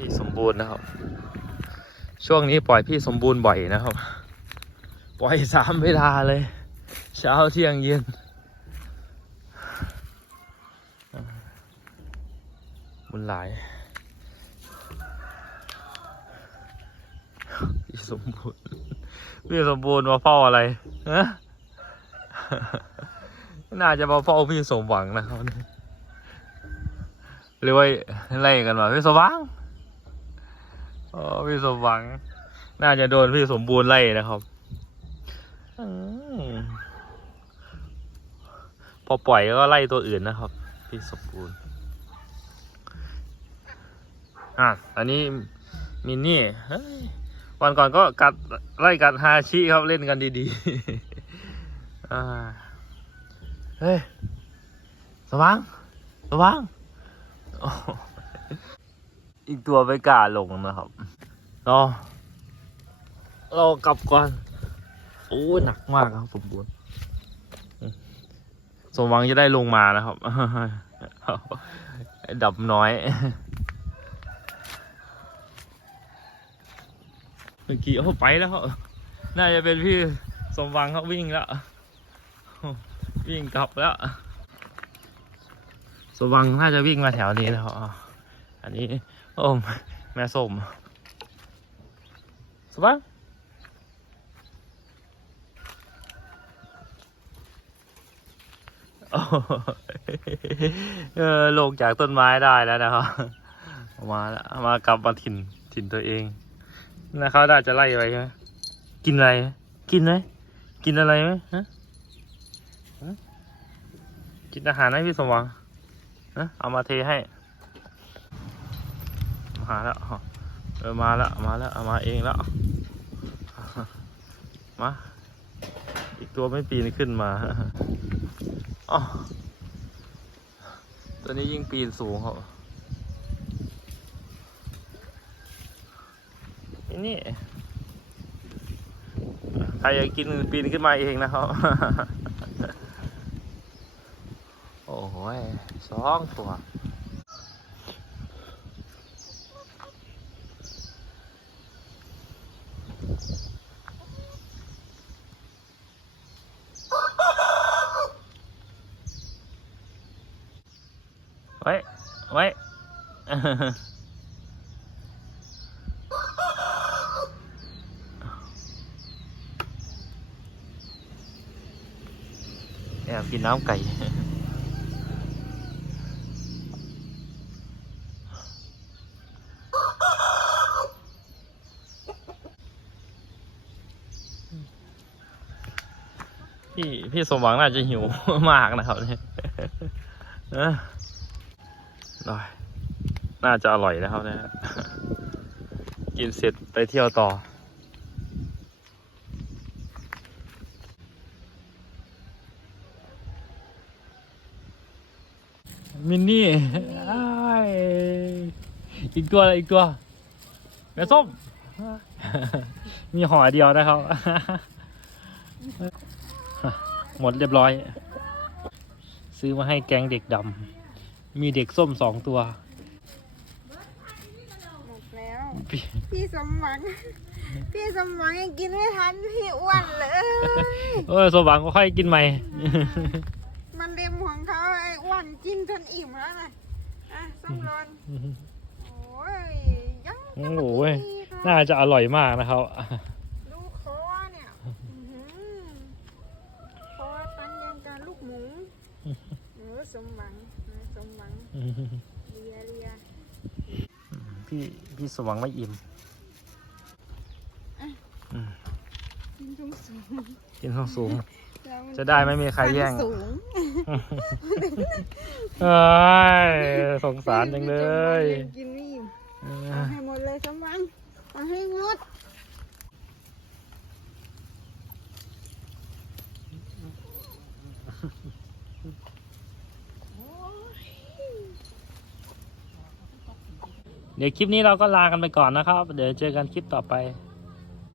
พี่สมบูรณ์นะครับ ช่วงนี้ปล่อยพี่สมบูรณ์บ่อยนะครับ ปล่อยสามเวลาเลย เช้าเที่ยงเย็นบุญหลาย พี่สมบูรณ์พี่สมบูรณ์มาเฝ้าอะไรฮะน่าจะมาเฝ้าพี่สมหวังนะครับเนี่ยหรือว่าไล่กันมาพี่สมหวัง อ๋อพี่สมหวัง น่าจะโดนพี่สมบูรณ์ไล่นะครับอพอปล่อยก็ไล่ตัวอื่นนะครับ พี่สมบูรณ์ อะ อันนี้มินนี่วันก่อนก็กัดไล่กัดฮาชิครับเล่นกันดีๆอ่าเฮ้ย สว่าง สว่าง อีกตัวไปกล้าลงนะครับ รอเรากลับก่อน โอ้หนักมากครับสมบูรณ์สมหวังจะได้ลงมานะครับ ดับน้อย เมื่อกี้เขาไปแล้วเขาน่าจะเป็นพี่สมหวังเขาวิ่งแล้ว วิ่งกลับแล้ว สมหวังน่าจะวิ่งมาแถวนี้แล้วอันนี้ โอ้แม่ส้ม สมหวังโอ้ยเออลงจากต้นไม้ได้แล้วนะครับ มาแล้วมากลับมาถิ่นถิ่นตัวเองนะเขาน่าจะไล่ไปใช่ไหมกินอะไร กินไหมกินอะไรไหมฮะกินอาหารให้พี่สมหวังฮะเอามาเทให้มาแล้ว เออมาแล้วมาแล้วมาเองแล้ว มา อีกตัวไม่ปีนขึ้นมาอ๋อตัวนี้ยิ่งปีนสูงเขาไอ้นี่ใครอยากกินปีนขึ้นมาเองนะครับ โอ้โหสองตัว ไว้ไว้แอบกินน้ำไก่ พี่พี่สมหวังน่าจะหิวมากนะครับเนี่ยเออได้น่าจะอร่อยนะครับเนี่ยกินเสร็จไปเที่ยวต่อ มินนี่อีกตัวอะไรอีกตัวแม่ส้ม มีห่อเดียวนะครับ หมดเรียบร้อย ซื้อมาให้แก๊งเด็กดำ มีเด็กส้มสองตัว หมดแล้วพี่พี่สมหวัง พี่สมหวังยังกินไม่ทันพี่อ้วนเลย เออสมหวังก็ค่อยกินใหม่ มันเด็มของเขาไอ้อ้วนกินจนอิ่มแล้วนะอะสมรนโอ้ยยังโอ้โหเว้ยน่าจะอร่อยมากนะครับ ดูคอเนี่ยอื้อหือคอตันยังกับลูกหมู เออสมหวังนะสมหวังเลียเลียพี่พี่สมหวังไม่อิ่มกินสูงสูงกินข้าวสูง แล้วมันจะได้ไม่มีใครแย่งสูงเอ้ยสงสารจังเลยงกินไม่อิ่มเอเอาอให้หมดเลยสมหวังเอาให้หมด เดี๋ยวคลิปนี้เราก็ลากันไปก่อนนะครับ เดี๋ยวเจอกันคลิปต่อไป